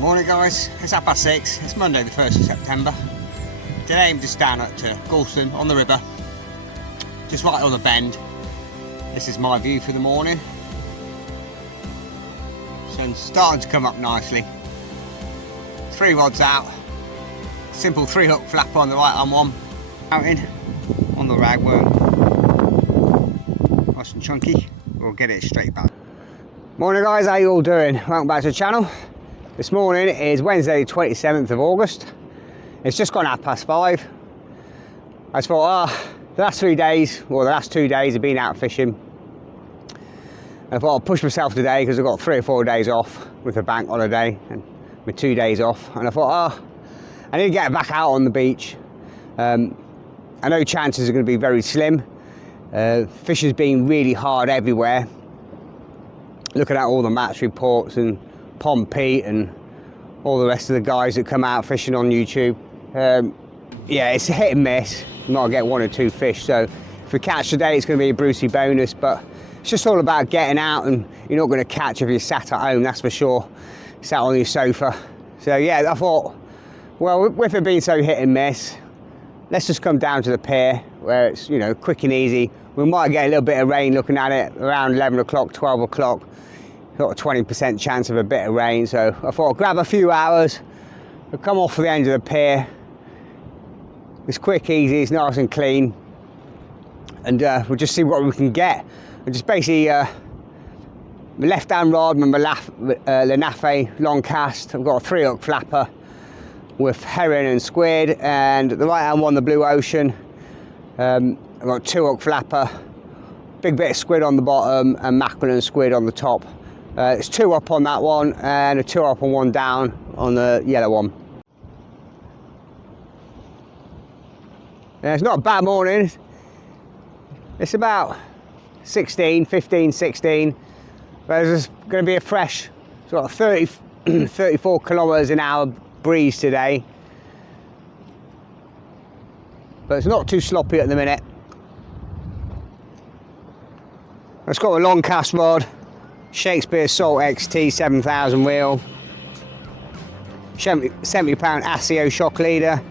Morning guys, it's 6:30, it's Monday the 1st of September. Today I'm just down at Gorleston on the river, just right on the bend. This is my view for the morning. Sun's starting to come up nicely. 3 rods out, simple 3-hook flapper on the right hand one, mountain on the ragworm. Nice and chunky, we'll get it straight back. Morning guys, how you all doing? Welcome back to the channel. This morning is Wednesday the 27th of August. It's just gone 5:30. I just thought, the last 3 days, or the last 2 days, I've been out fishing. I thought I'll push myself today because I've got 3 or 4 days off with a bank holiday and with 2 days off. And I thought, I need to get back out on the beach. I know chances are going to be very slim. Fishing's been really hard everywhere. Looking at all the match reports and Pond Pete and all the rest of the guys that come out fishing on YouTube. Yeah, it's a hit and miss. You might get 1 or 2 fish, so if we catch today it's going to be a Brucey bonus, but it's just all about getting out, and you're not going to catch if you're sat at home, that's for sure, sat on your sofa. So yeah, I thought, well, with it being so hit and miss, let's just come down to the pier where it's, you know, quick and easy. We might get a little bit of rain looking at it around 11 o'clock, 12 o'clock. Got a 20% chance of a bit of rain, so I thought I'll grab a few hours, I'll come off the end of the pier. It's quick, easy, it's nice and clean, and we'll just see what we can get. I just basically, my left hand rod, my Lenafe long cast, I've got a 3-hook flapper with herring and squid, and the right hand one, the Blue Ocean, I've got a 2-hook flapper, big bit of squid on the bottom, and mackerel and squid on the top. It's 2 up on that one and a 2 up and 1 down on the yellow one. Yeah, it's not a bad morning. It's about 15, 16, but there's going to be a fresh sort of 34 kilometers an hour breeze today. But it's not too sloppy at the minute. It's got a long cast rod, Shakespeare Salt XT 7000 reel, 70 pound ASIO shock leader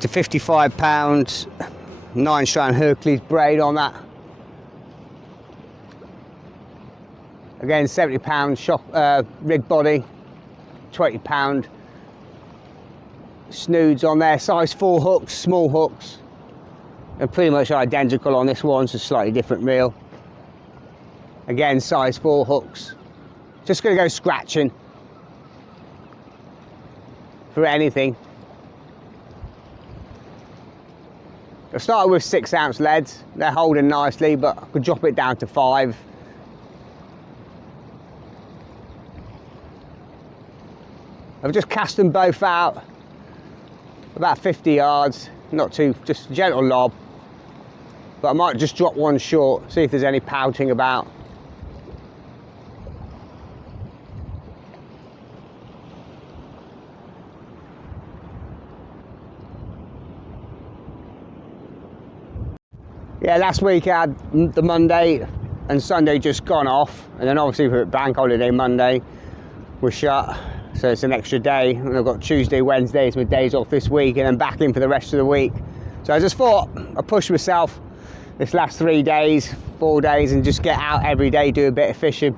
to 55 pounds, 9-strand Hercules braid on that. Again, 70 pound shock rig body, 20 pound snoods on there, size 4 hooks, small hooks, and pretty much identical on this one, so slightly different reel. Again, size 4 hooks. Just going to go scratching for anything. I started with 6-ounce leads. They're holding nicely, but I could drop it down to 5. I've just cast them both out about 50 yards. Not too, just gentle lob. But I might just drop one short, see if there's any pouting about. Yeah, last week I had the Monday and Sunday just gone off, and then obviously for bank holiday Monday we're shut, so it's an extra day, and I've got Tuesday, Wednesday, it's my days off this week, and then back in for the rest of the week. So I just thought I'd push myself this last 3 days, 4 days, and just get out every day, do a bit of fishing.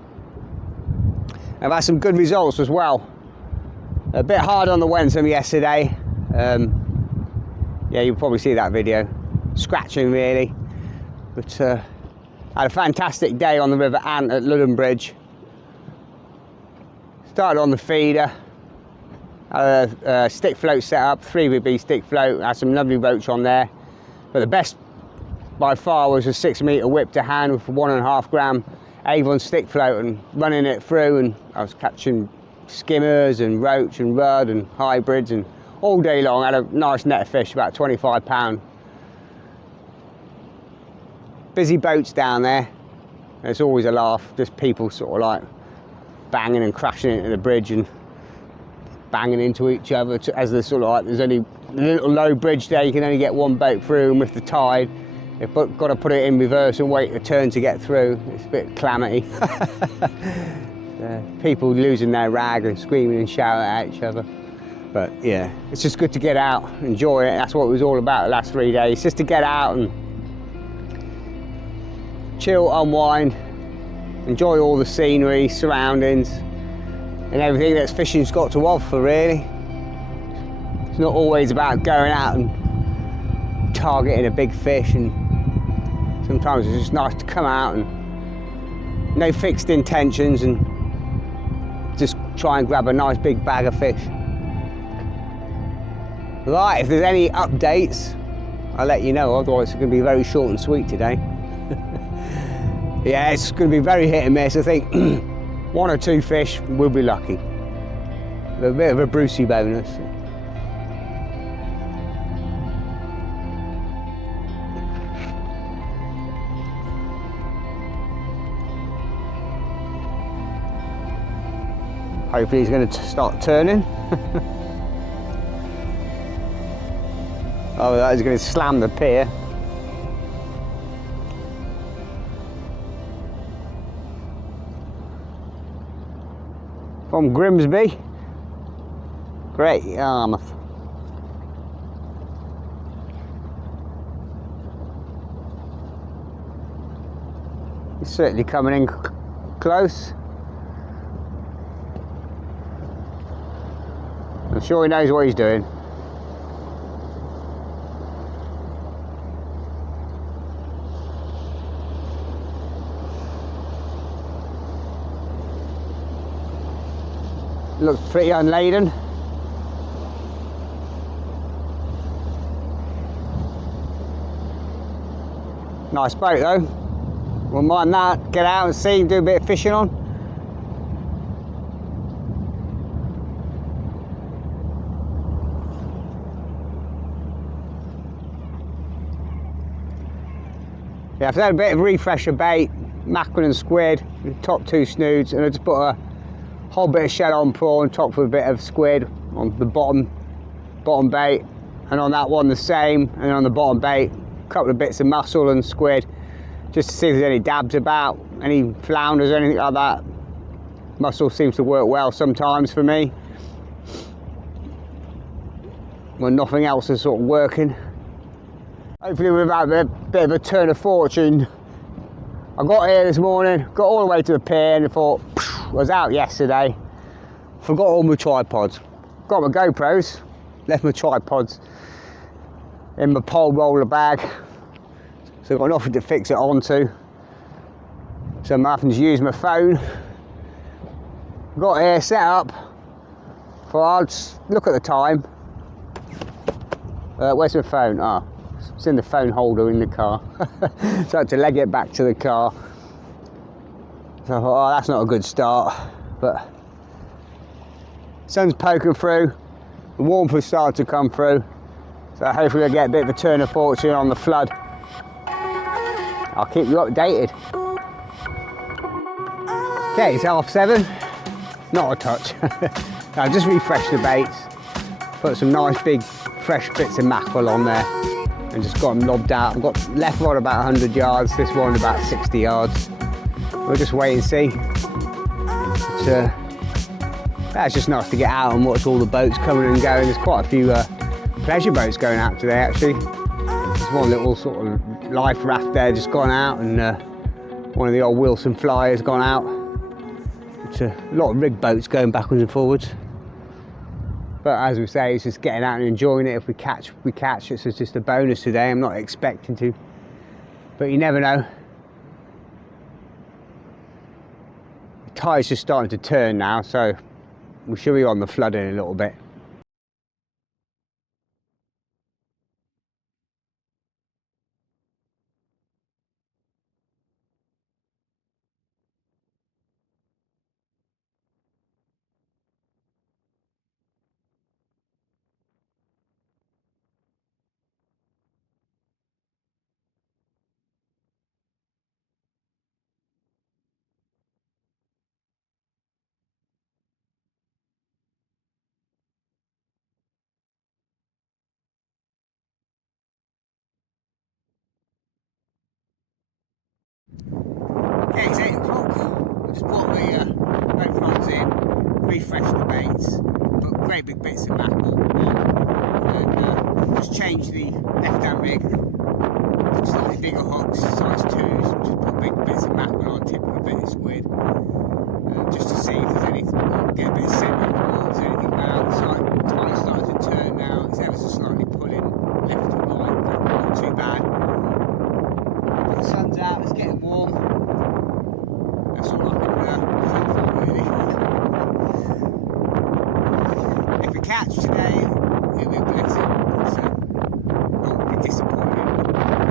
I've had some good results as well. A bit hard on the Wensum yesterday. Yeah, you'll probably see that video. Scratching really. But I had a fantastic day on the River Ant at Ludden Bridge. Started on the feeder. Had a stick float set up, 3VB stick float. Had some lovely roach on there. But the best by far was a 6-metre whip to hand with a 1.5 gram Avon stick float, and running it through, and I was catching skimmers and roach and rudd and hybrids, and all day long I had a nice net of fish, about 25 pound. Busy boats down there. It's always a laugh, just people sort of like banging and crashing into the bridge and banging into each other as there's sort of like, there's only a little low bridge there, you can only get 1 boat through, and with the tide you've got to put it in reverse and wait a turn to get through. It's a bit calamity. People losing their rag and screaming and shouting at each other. But yeah, it's just good to get out, enjoy it. That's what it was all about the last 3 days, just to get out and chill, unwind, enjoy all the scenery, surroundings, and everything that fishing's got to offer, really. It's not always about going out and targeting a big fish, and sometimes it's just nice to come out and no fixed intentions and just try and grab a nice big bag of fish. Right, if there's any updates, I'll let you know, otherwise it's going to be very short and sweet today. Yeah, it's going to be very hit and miss. I think 1 or 2 fish will be lucky. A bit of a Brucey bonus. Hopefully he's going to start turning. Oh, that is going to slam the pier. From Grimsby. Great Yarmouth. He's certainly coming in close. I'm sure he knows what he's doing. Looks pretty unladen. Nice boat though. Wouldn't mind that. Get out and see, do a bit of fishing on. Yeah, I've had a bit of refresher bait, mackerel and squid, top 2 snoods, and I just put a whole bit of shell on prawn, topped with a bit of squid on the bottom bait, and on that one the same, and on the bottom bait a couple of bits of mussel and squid, just to see if there's any dabs about, any flounders or anything like that. Mussel seems to work well sometimes for me when nothing else is sort of working. Hopefully we've had a bit of a turn of fortune. I got here this morning, got all the way to the pier, and I thought, I was out yesterday, forgot all my tripods. Got my GoPros, left my tripods in my pole roller bag, so I've got nothing to fix it onto. So I'm having to use my phone. Got here, set up, thought I'll just look at the time. Where's my phone? Ah. It's in the phone holder in the car. So I had to leg it back to the car. So I thought, oh, that's not a good start. But sun's poking through, the warmth has started to come through. So hopefully I'll get a bit of a turn of fortune on the flood. I'll keep you updated. Okay, it's 7:30. Not a touch. I've just refreshed the baits. Put some nice big fresh bits of mackerel on there. And just got them lobbed out. I've got left one about 100 yards, this one about 60 yards. We'll just wait and see. But, it's just nice to get out and watch all the boats coming and going. There's quite a few pleasure boats going out today actually. There's one little sort of life raft there just gone out, and one of the old Wilson flyers gone out. It's a lot of rig boats going backwards and forwards. But as we say, it's just getting out and enjoying it. If we catch, we catch. It's just a bonus today. I'm not expecting to, but you never know. The tide's just starting to turn now, so we should be on the flood in a little bit. Okay, it's 8 o'clock. I just brought my GoPro refresh the baits, put great big bits of mackerel and just change the left hand rig, slightly bigger hooks, size 2s, just put big bits of mackerel on, tip with a bit of squid, just to see if there's anything, get a bit of scent on the water, if there's anything around. So tide's starting to turn now, it's ever so slightly pulling left to right, but not too bad. But the sun's out, it's getting warm. That's all I can hope for, really. If we catch today, it'll be a blessing. So not be disappointed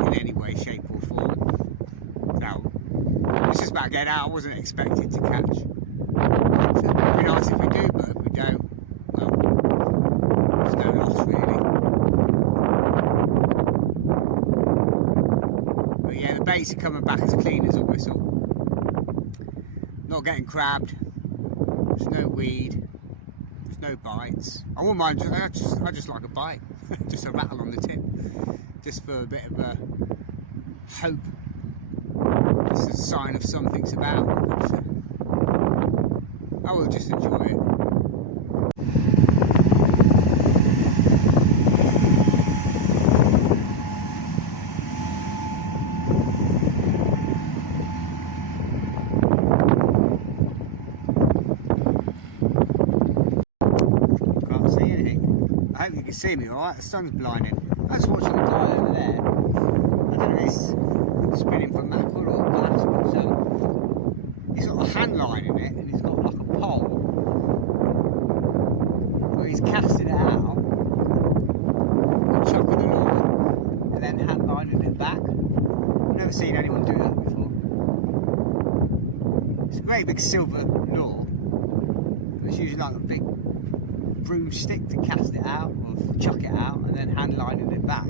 in any way, shape or form. So it's just about getting out. I wasn't expected to catch. But, it'd be nice if we do, but if we don't, well, there's no loss really. But yeah, the baits are coming back as clean as a whistle. Not getting crabbed. There's no weed. There's no bites. I wouldn't mind. I just like a bite, just a rattle on the tip, just for a bit of a hope. Just a sign of something's about. But, I will just enjoy it. Can't see anything. I hope you can see me alright, the sun's blinding. I was watching the guy over there. I don't know if he's spinning for mackerel or bass, but he's got a hand line in it and he's got like a pole where he's casting it out and chucking the lure and then hand lining it back. I've never seen anyone do that before. It's a great big silver lure. It's usually like a big broomstick to cast it out or chuck it out and then hand lining it back.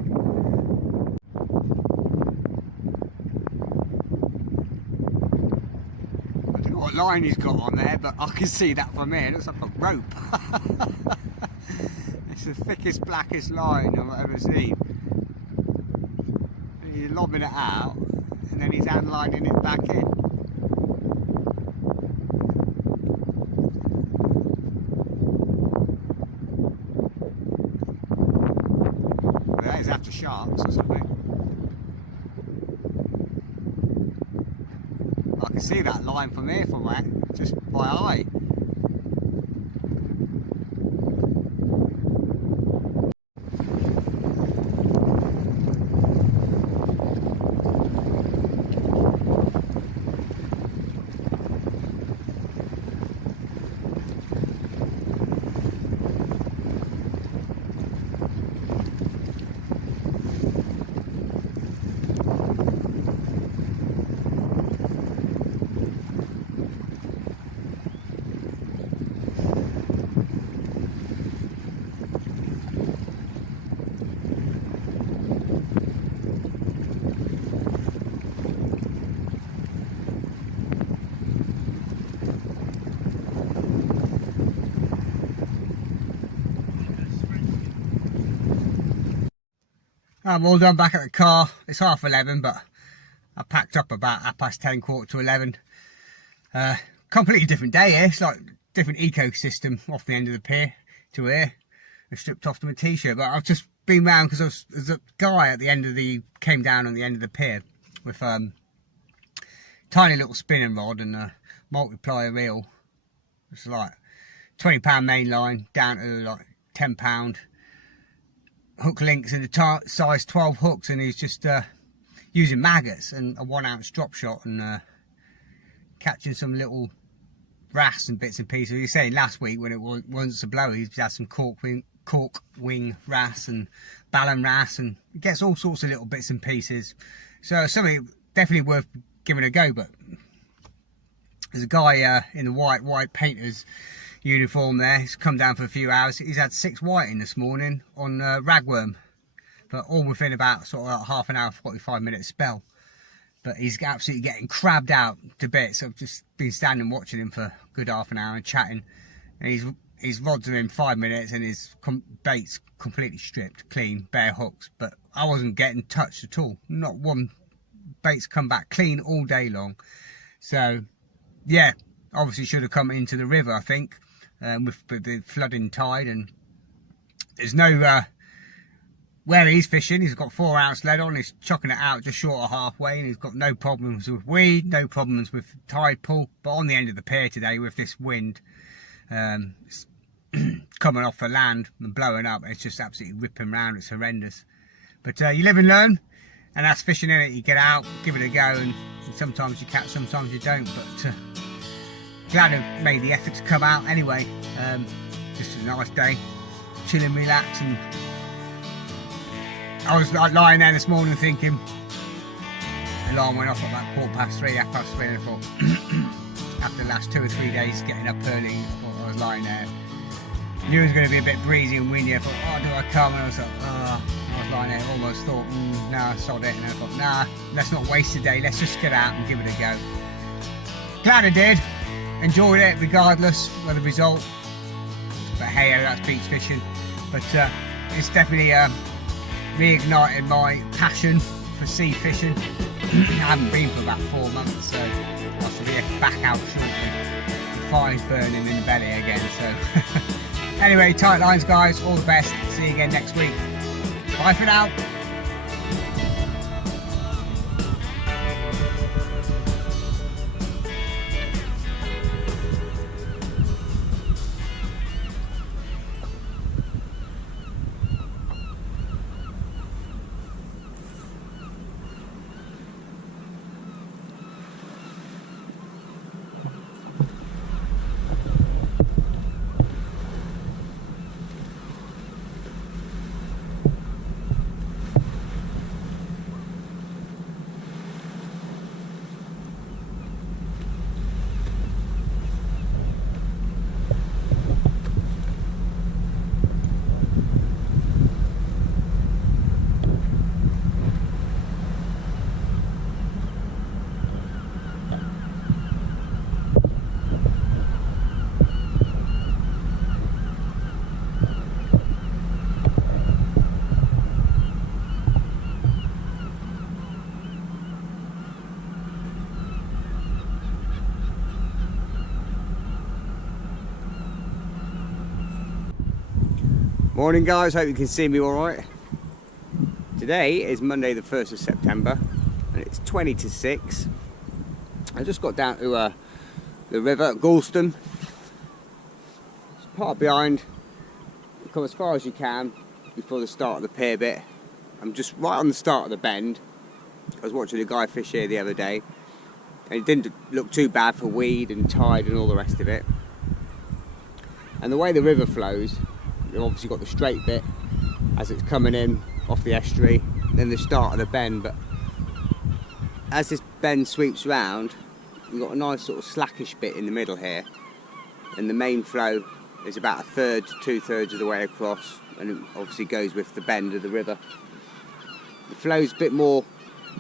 I don't know what line he's got on there, but I can see that from here. It looks like a rope. It's the thickest, blackest line I've ever seen. And he's lobbing it out and then he's hand lining it back in. That is after sharks or something. I can see that line from here, from that, just by eye. I'm all done back at the car. It's 11:30, but I packed up about 10:30, 11:15. Completely different day here. It's like different ecosystem off the end of the pier to here. I stripped off to my t-shirt, but I've just been round because there's a guy at the end of came down on the end of the pier with tiny little spinning rod and a multiplier reel. It's like £20 main line down to like £10 hook links and the size 12 hooks, and he's just using maggots and a 1 ounce drop shot and catching some little wrasse and bits and pieces. He was saying last week when it wasn't so blowy, he's had some cork wing wrasse and ballon wrasse, and he gets all sorts of little bits and pieces. So something definitely worth giving a go. But there's a guy in the white painter's uniform there. He's come down for a few hours. He's had 6 whiting this morning on ragworm, but all within about sort of like half an hour, 45-minute spell. But he's absolutely getting crabbed out to bits. I've just been standing watching him for a good half an hour and chatting, and his rods are in 5 minutes and his bait's completely stripped, clean, bare hooks. But I wasn't getting touched at all. Not one bait's come back clean all day long. So yeah, obviously should have come into the river, I think. with the flooding tide, and there's no where he's fishing. He's got 4 ounce lead on, he's chucking it out just short of halfway, and he's got no problems with weed, no problems with tide pull. But on the end of the pier today, with this wind it's coming off the land and blowing up, it's just absolutely ripping around. It's horrendous. But you live and learn, and that's fishing in it. You get out, give it a go, and sometimes you catch, sometimes you don't. But glad I made the effort to come out anyway. Just a nice day, chill and relax. And I was like lying there this morning thinking, the alarm went off at about 3:15, 3:30, and I thought after the last 2 or 3 days getting up early, I was lying there, knew it was going to be a bit breezy and windy. I thought, oh, do I come? And I was like, oh. I was lying there, almost thought, nah, sod it. And I thought, nah, let's not waste a day, let's just get out and give it a go. Glad I did, enjoyed it regardless of the result. But hey, that's beach fishing. But it's definitely reignited my passion for sea fishing. I haven't been for about 4 months, so I should be back out shortly. The fire's burning in the belly again. So anyway, tight lines, guys, all the best. See you again next week. Bye for now. Morning guys, hope you can see me alright. Today is Monday the 1st of September and it's 20 to 6. I just got down to the river at Gorleston. It's part behind. You come as far as you can before the start of the pier bit. I'm just right on the start of the bend. I was watching a guy fish here the other day and it didn't look too bad for weed and tide and all the rest of it. And the way the river flows, you've obviously got the straight bit as it's coming in off the estuary, then the start of the bend, but as this bend sweeps round, you've got a nice sort of slackish bit in the middle here, and the main flow is about 1/3 to 2/3 of the way across, and it obviously goes with the bend of the river. The flow's a bit more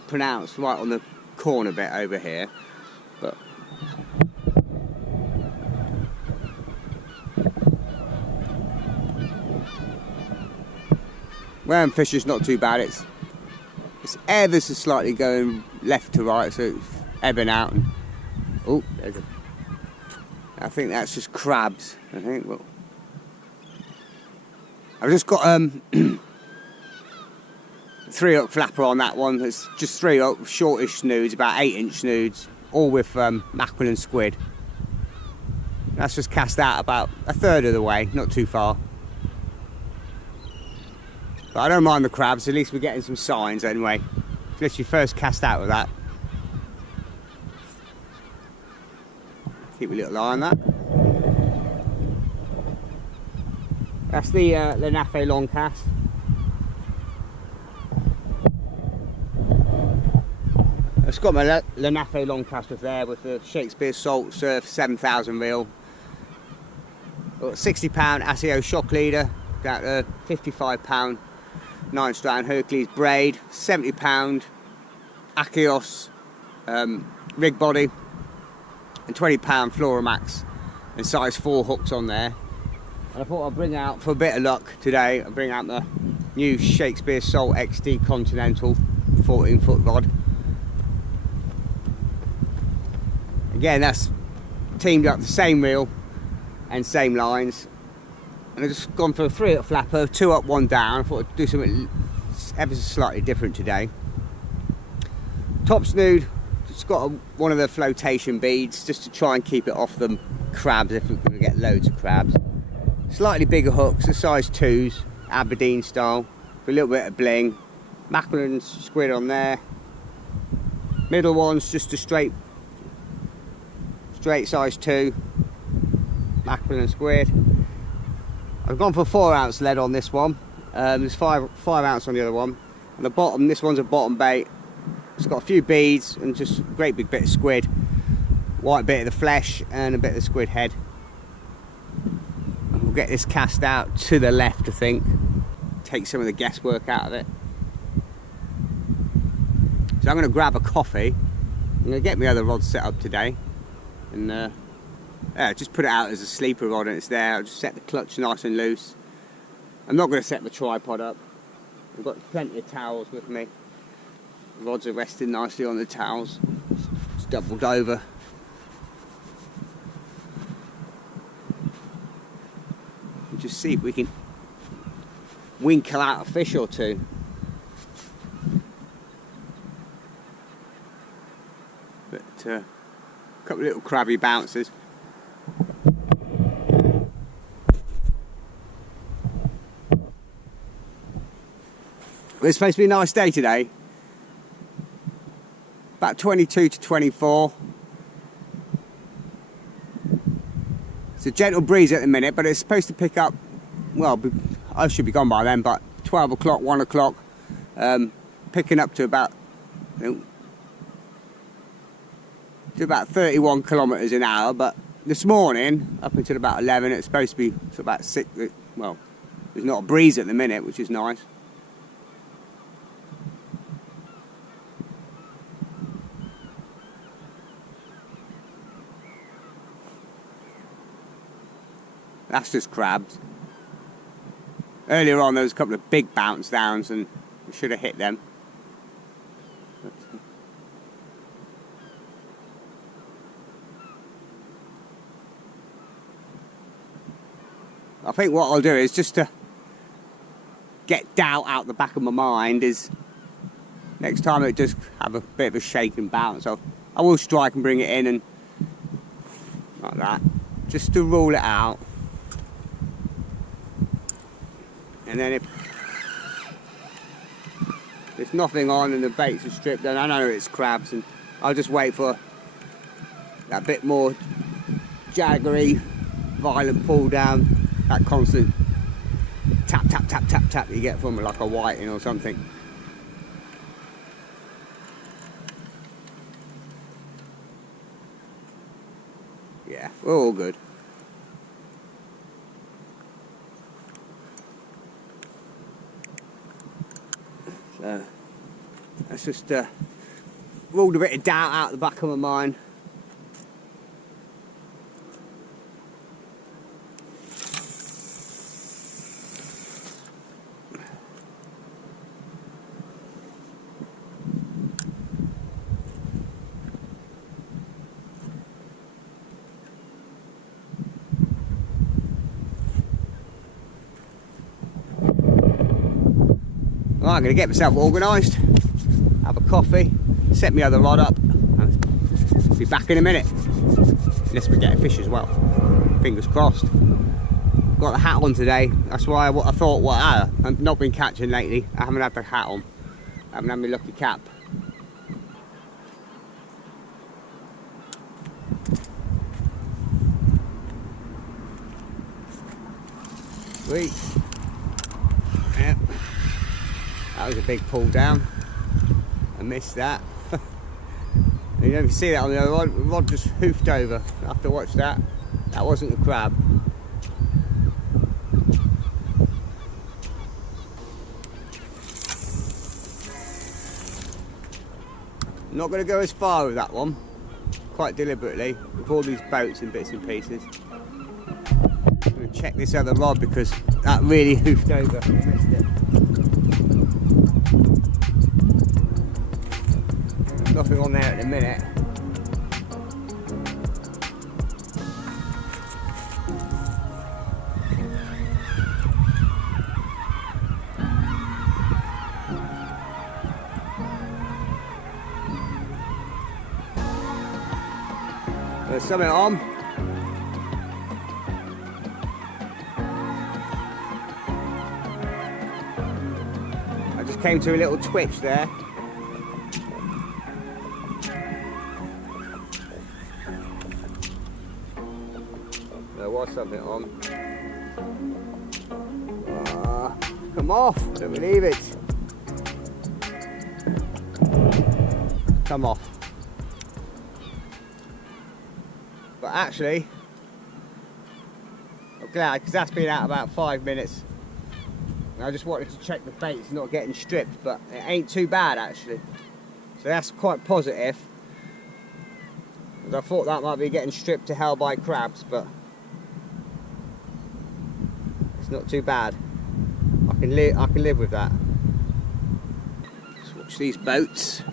pronounced right on the corner bit over here, but where I'm fishing is not too bad. It's ever so slightly going left to right, so it's ebbing out. And, oh, I think that's just crabs. I think. Well, I've just got 3-hook flapper on that one. It's just 3-hook shortish snoods, about 8-inch snoods, all with mackerel and squid. That's just cast out about 1/3 of the way, not too far. But I don't mind the crabs, at least we're getting some signs anyway. Let's you first cast out with that. Keep a little eye on that. That's the Lenafe long cast. I've got my Lenafe long cast with there with the Shakespeare Salt Surf 7000 reel. Got £60 ASIO shock leader, got a £55 9-strand Hercules braid, £70 Achios rig body, and £20 Floramax and size 4 hooks on there. And I thought I'd bring out, for a bit of luck today, I'll bring out the new Shakespeare Salt XD Continental 14-foot rod. Again, that's teamed up the same reel and same lines. And I've just gone for a 3 up flapper, 2 up, 1 down. I thought I'd do something ever so slightly different today. Top snood, just got one of the flotation beads just to try and keep it off the crabs if we're going to get loads of crabs. Slightly bigger hooks, the size 2s, Aberdeen style, for a little bit of bling. Mackerel and squid on there. Middle one's just a straight size 2, mackerel and squid. I've gone for 4 ounce lead on this one. There's 5 ounce on the other one. And the bottom, this one's a bottom bait. It's got a few beads and just a great big bit of squid. White bit of the flesh and a bit of the squid head. And we'll get this cast out to the left, I think. Take some of the guesswork out of it. So I'm going to grab a coffee. I'm going to get my other rod set up today. And just put it out as a sleeper rod and it's there. I'll just set the clutch nice and loose. I'm not going to set my tripod up. I've got plenty of towels with me. The rods are resting nicely on the towels. It's doubled over. We'll just see if we can winkle out a fish or two. But a couple of little crabby bouncers. It's supposed to be a nice day today. About 22 to 24. It's a gentle breeze at the minute, but it's supposed to pick up, well, I should be gone by then, but 12 o'clock, 1 o'clock, picking up to about, to about 31 kilometres an hour. But this morning, up until about 11, it's supposed to be about 6, well, there's not a breeze at the minute, which is nice. That's just crabs. Earlier on there was a couple of big bounce downs and we should have hit them. I think what I'll do is, just to get doubt out the back of my mind, is next time it does have a bit of a shake and bounce, I will strike and bring it in, and like that, just to rule it out. And then if there's nothing on and the baits are stripped, then I know it's crabs, and I'll just wait for that bit more jaggery, violent pull down, that constant tap, tap, tap, tap, tap you get from it, like a whiting or something. Yeah, we're all good. So that's just ruled a bit of doubt out the back of my mind. Right, I'm going to get myself organised, have a coffee, set my other rod up, and be back in a minute. Unless we get a fish as well. Fingers crossed. Got the hat on today. That's why I thought, well, I've not been catching lately. I haven't had the hat on. I haven't had my lucky cap. Sweet. Yep. That was a big pull down. I missed that. You know, if you see that on the other rod, the rod just hoofed over. I have to watch that. That wasn't a crab. I'm not going to go as far with that one, quite deliberately, with all these boats and bits and pieces. I'm going to check this other rod because that really hoofed over. I missed it. There's nothing on there at the minute. there's something on. I just came to a little twitch there. There was something on. Come off, don't believe it. Come off. But actually, I'm glad, because that's been out about 5 minutes. And I just wanted to check the bait's not getting stripped, but it ain't too bad actually. So that's quite positive. Because I thought that might be getting stripped to hell by crabs, but it's not too bad. I can live with that. Let's watch these boats.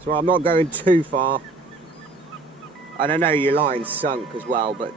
So I'm not going too far. And I know your line's sunk as well, but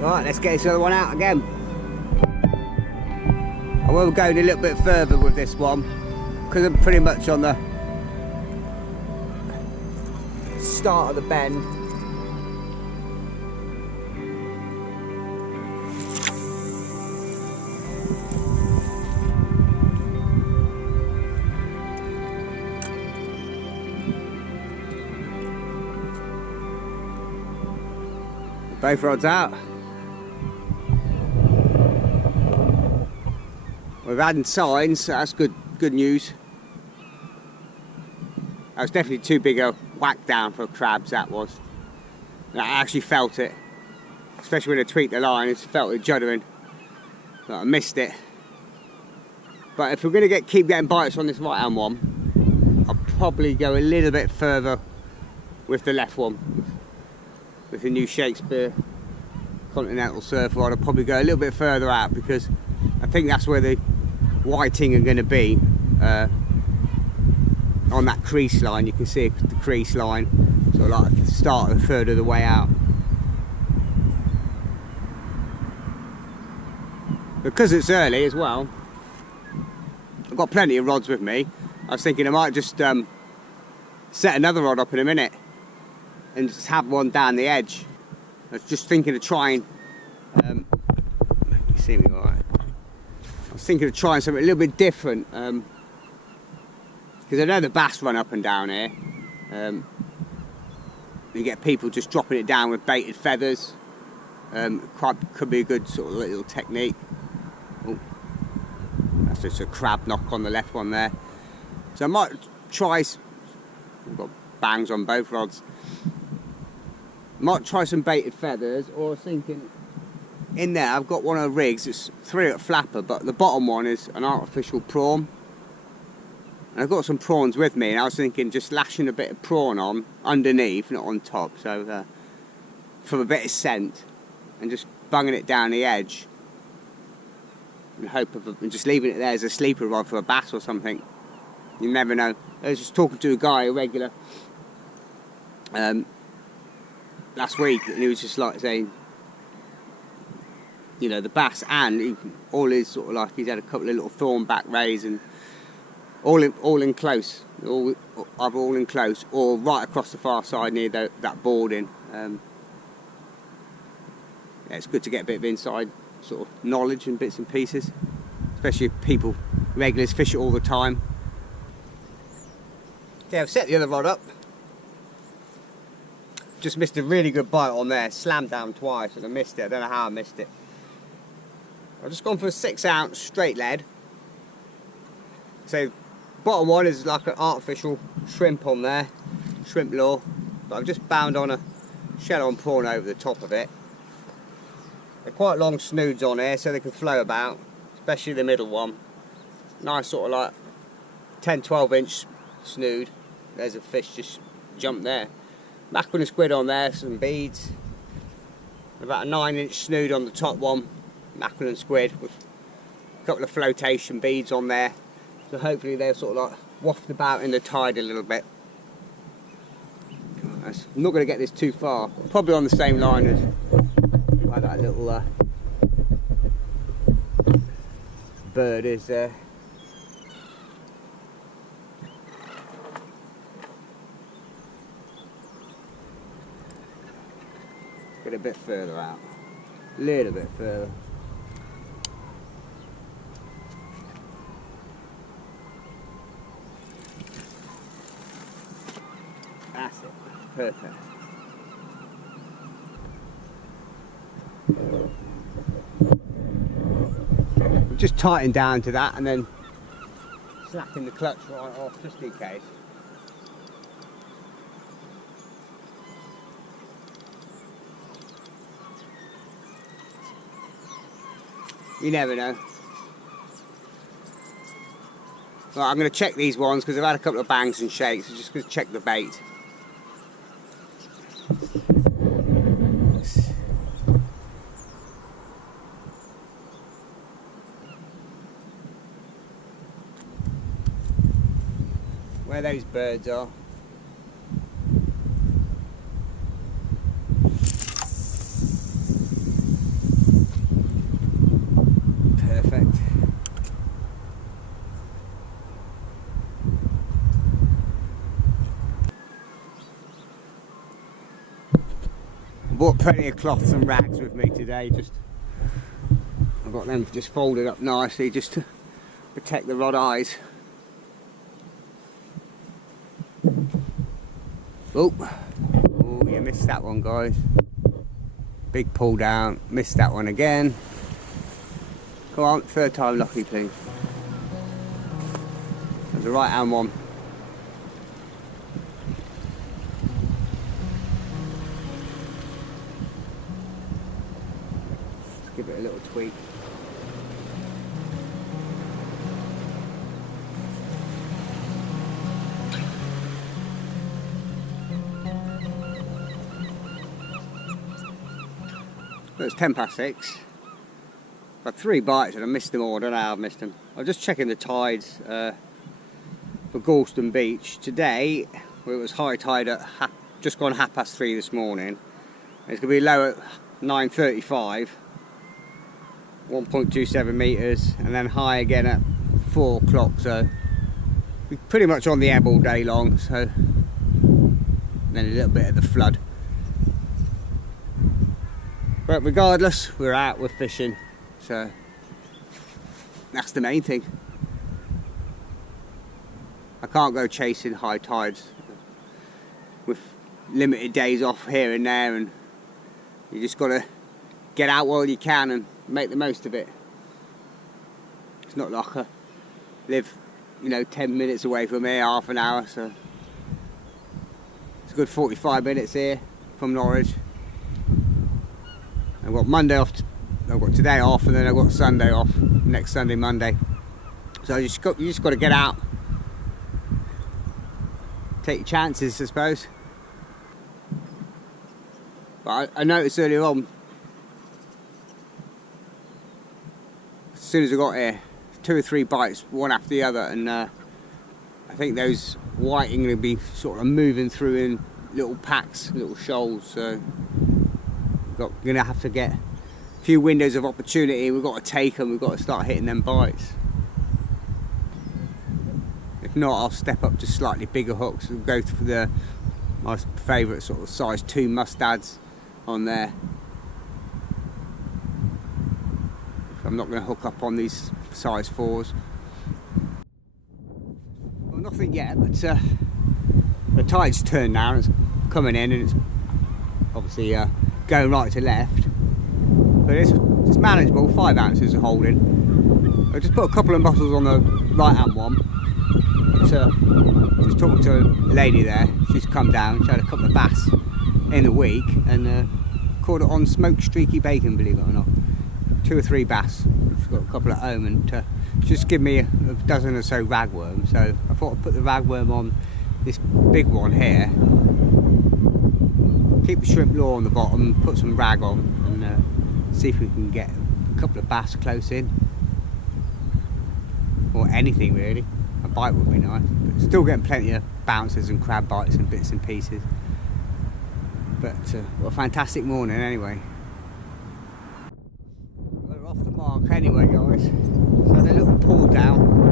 right, let's get this other one out again. I will go a little bit further with this one because I'm pretty much on the start of the bend. Both rods out. We've had signs, so that's good news. That was definitely too big a whack down for crabs, that was. And I actually felt it, especially when I tweaked the line, I felt it juddering. But I missed it. But if we're going to keep getting bites on this right hand one, I'll probably go a little bit further with the left one. With the new Shakespeare Continental Surf Rod, I'll probably go a little bit further out because I think that's where the whiting are going to be on that crease line. You can see the crease line, sort of like at the start of a third of the way out. Because it's early as well, I've got plenty of rods with me. I was thinking I might just set another rod up in a minute and just have one down the edge. I was just thinking of trying, you see me alright? I was thinking of trying something a little bit different, because I know the bass run up and down here. You get people just dropping it down with baited feathers. Could be a good sort of little technique. Oh, that's just a crab knock on the left one there. So I might try, I've got bangs on both rods. Might try some baited feathers, or I was thinking in there I've got one of the rigs, it's 3-foot flapper, but the bottom one is an artificial prawn. And I've got some prawns with me, and I was thinking just lashing a bit of prawn on underneath, not on top, so for a bit of scent, and just bunging it down the edge, in hope of and just leaving it there as a sleeper rod for a bass or something. You never know. I was just talking to a guy, a regular, last week, and he was just like saying, you know, the bass and all his sort of like, he's had a couple of little thornback rays and all in close, either all in close or right across the far side near that boarding. Yeah, it's good to get a bit of inside sort of knowledge and bits and pieces, especially if people, regulars, fish it all the time. Okay, I've set the other rod up. Just missed a really good bite on there. Slammed down twice and I missed it. I don't know how I missed it. I've just gone for a 6-ounce straight lead. So bottom one is like an artificial shrimp on there, shrimp lure. But I've just bound on a shell-on prawn over the top of it. They're quite long snoods on here so they can flow about, especially the middle one. Nice sort of like 10-12 inch snood. There's a fish just jumped there. Mackerel and squid on there, some beads. About a 9-inch snood on the top one, mackerel and squid, with a couple of flotation beads on there. So hopefully they'll sort of like waft about in the tide a little bit. I'm not going to get this too far. Probably on the same line as like that little bird is there. Get a bit further out, a little bit further. That's it, perfect. Just tighten down to that and then slapping the clutch right off just in case. You never know. Right, I'm going to check these ones because I've had a couple of bangs and shakes. I'm just going to check the bait. Where those birds are. Perfect. I bought plenty of cloths and rags with me today. I've got them just folded up nicely just to protect the rod eyes. Oh, you missed that one, guys. Big pull down, missed that one again. Come on, third time lucky, please. There's a right hand one. Let's give it a little tweak. It's 6:10. I've had 3 bites and I missed them all. I don't know how I've missed them. I was just checking the tides for Gorleston Beach. Today, where it was high tide at just gone 3:30 this morning. It's going to be low at 9:35, 1.27 metres, and then high again at 4 o'clock. So we're pretty much on the ebb all day long. So then a little bit of the flood. But regardless, we're out, we're fishing, so that's the main thing. I can't go chasing high tides with limited days off here and there, and you just got to get out while you can and make the most of it. It's not like I live, 10 minutes away from here, half an hour, so it's a good 45 minutes here from Norwich. I've got Monday off, I've got today off, and then I've got Sunday off, next Sunday, Monday. So you just got to get out, take your chances, I suppose. But I noticed earlier on, as soon as I got here, 2 or 3 bites, one after the other, and I think those whiting are going to be sort of moving through in little packs, little shoals. So we're going to have to get a few windows of opportunity. We've got to take them, we've got to start hitting them bites. If not, I'll step up to slightly bigger hooks and go for my favourite sort of size 2 mustads on there. I'm not going to hook up on these size 4s. Well, nothing yet, but tide's turned now, it's coming in, and it's obviously going right to left. But it's manageable, 5 ounces of holding. I just put a couple of mussels on the right hand one. Just talking to a lady there, she's come down, she had a couple of bass in the week, and caught it on smoked streaky bacon, believe it or not. 2 or 3 bass. She's got a couple at home, and just give me a dozen or so ragworm. So I thought I'd put the ragworm on this big one here. Keep the shrimp lure on the bottom, put some rag on, and see if we can get a couple of bass close in. Or anything really. A bite would be nice. But still getting plenty of bounces and crab bites and bits and pieces. But what a fantastic morning anyway. We're off the mark anyway, guys. So had a little pull down.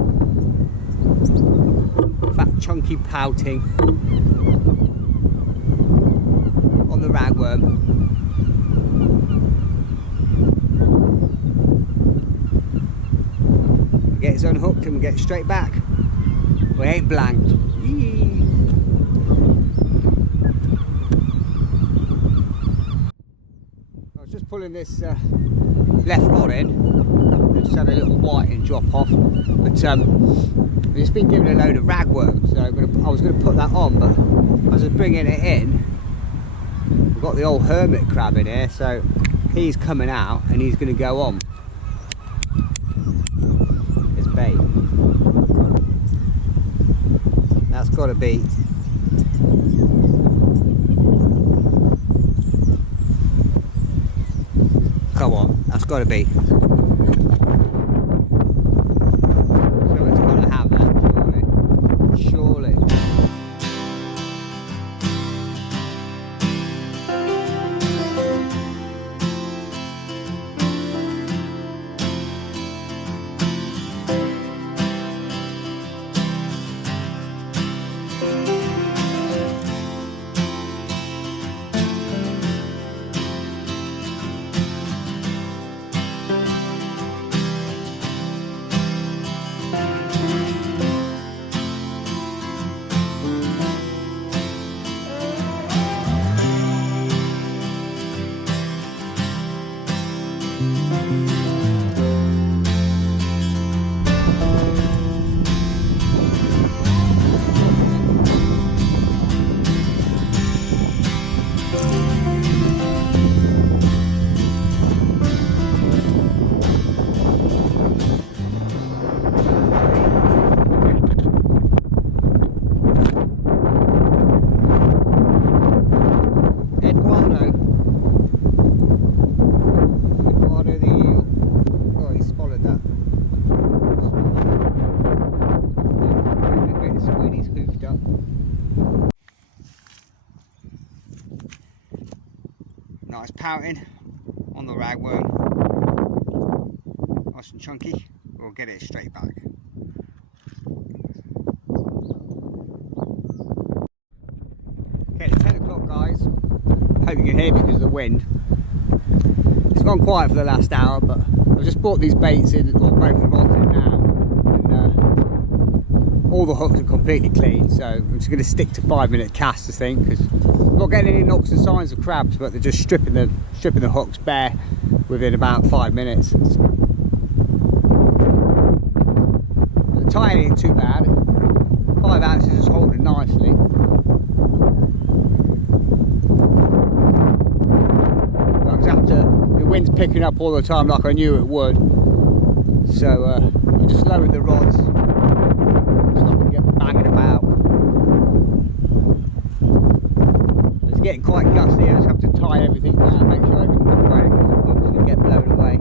Fat chunky pouting on the ragworm. We get it unhooked and we get it straight back. We ain't blanked. Yee. I was just pulling this left rod in. I just had a little whiting drop off, but it's been given a load of ragworm, so I was going to put that on, but as I was bringing it in, we've got the old hermit crab in here, so he's coming out and he's going to go on. It's bait. That's got to be. Come on, that's got to be. So it's got to have that, surely. Surely. Nice pouting on the ragworm, nice and chunky. We'll get it straight back. Okay, it's 10 o'clock, guys. Hope you can hear me because of the wind. It's gone quiet for the last hour, but I've just brought these baits in, or both the rods in now, and all the hooks are completely clean. So I'm just going to stick to 5-minute casts, I think, because I'm not getting any knocks and signs of crabs, but they're just stripping the hooks bare within about 5 minutes. The tying ain't too bad. 5 ounces is holding nicely. The wind's picking up all the time like I knew it would. So I just lowered the rods. It's not going to get banging about. It's getting quite gusty. I just have to tie everything down, make sure everything's away, because the hooks will get blown away.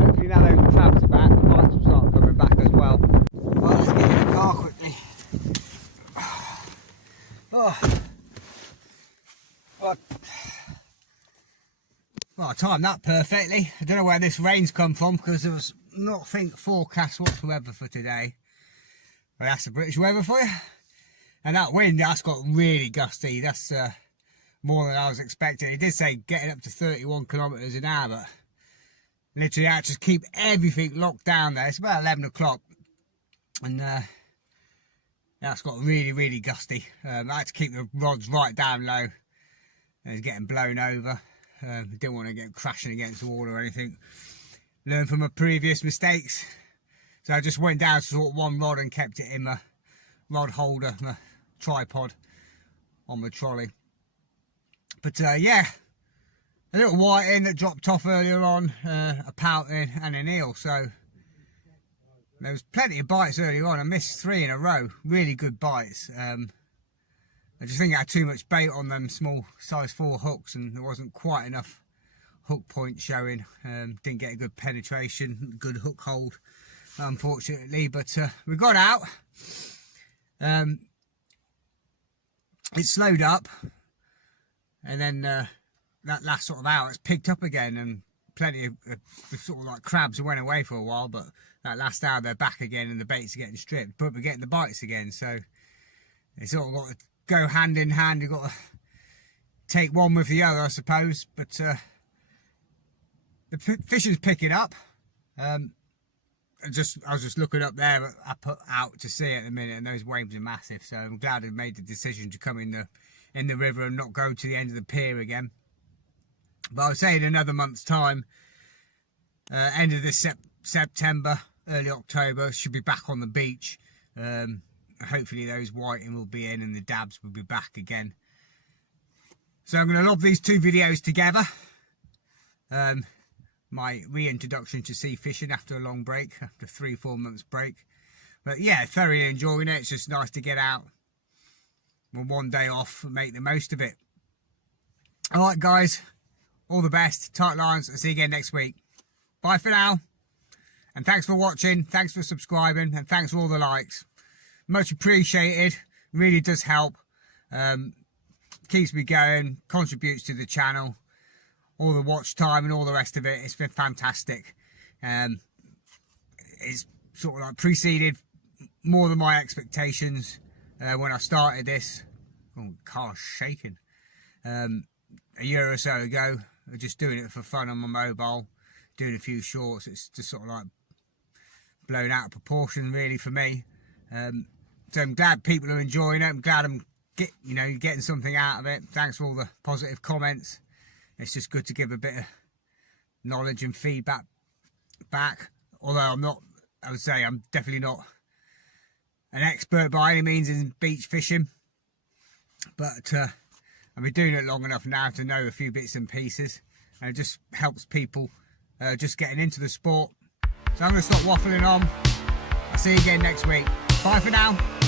Hopefully now those crabs are back, the bites will start coming back as well. Well, let's get in the car quickly. Oh. Well, I timed that perfectly. I don't know where this rain's come from, because there was nothing forecast whatsoever for today. But that's the British weather for you. And that wind, that's got really gusty. That's more than I was expecting. It did say getting up to 31 kilometres an hour, but Literally I had to keep everything locked down there. It's about 11 o'clock and that's got really gusty. I had to keep the rods right down low. It was getting blown over. Didn't want to get crashing against the wall or anything. Learned from my previous mistakes. So I just went down to sort of one rod and kept it in my rod holder, my tripod on my trolley. But yeah, a little whiting that dropped off earlier on, a pouting and an eel. So there was plenty of bites earlier on. I missed 3 in a row, really good bites. I just think I had too much bait on them small size 4 hooks and there wasn't quite enough hook point showing. Didn't get a good penetration, good hook hold, unfortunately, but we got out. It slowed up and then that last sort of hour it's picked up again, and plenty of sort of like crabs went away for a while, but that last hour they're back again and the baits are getting stripped, but we're getting the bites again. So it's sort of got to go hand in hand. You've got to take one with the other, I suppose. But the fishing's picking up. I was just looking up there. I put out to sea at the minute, and those waves are massive. So I'm glad I made the decision to come in the river and not go to the end of the pier again. But I would say in another month's time, end of this September, early October, should be back on the beach. Hopefully those whiting will be in and the dabs will be back again. So I'm going to lob these 2 videos together. My reintroduction to sea fishing after a long break, after 3-4 months break. But yeah, thoroughly enjoying it. It's just nice to get out on one day off and make the most of it. Alright guys, all the best, tight lines, I'll see you again next week. Bye for now, and thanks for watching, thanks for subscribing, and thanks for all the likes. Much appreciated, really does help. Keeps me going, contributes to the channel, all the watch time and all the rest of it. It's been fantastic. It's sort of like preceded more than my expectations when I started this. Oh, the car's shaking. A year or so ago, I was just doing it for fun on my mobile, doing a few shorts. It's just sort of like blown out of proportion really for me. So I'm glad people are enjoying it. I'm glad I'm getting something out of it. Thanks for all the positive comments. It's just good to give a bit of knowledge and feedback back. Although I would say I'm definitely not an expert by any means in beach fishing, but I've been doing it long enough now to know a few bits and pieces, and it just helps people just getting into the sport. So I'm going to stop waffling on. I'll see you again next week. Bye for now.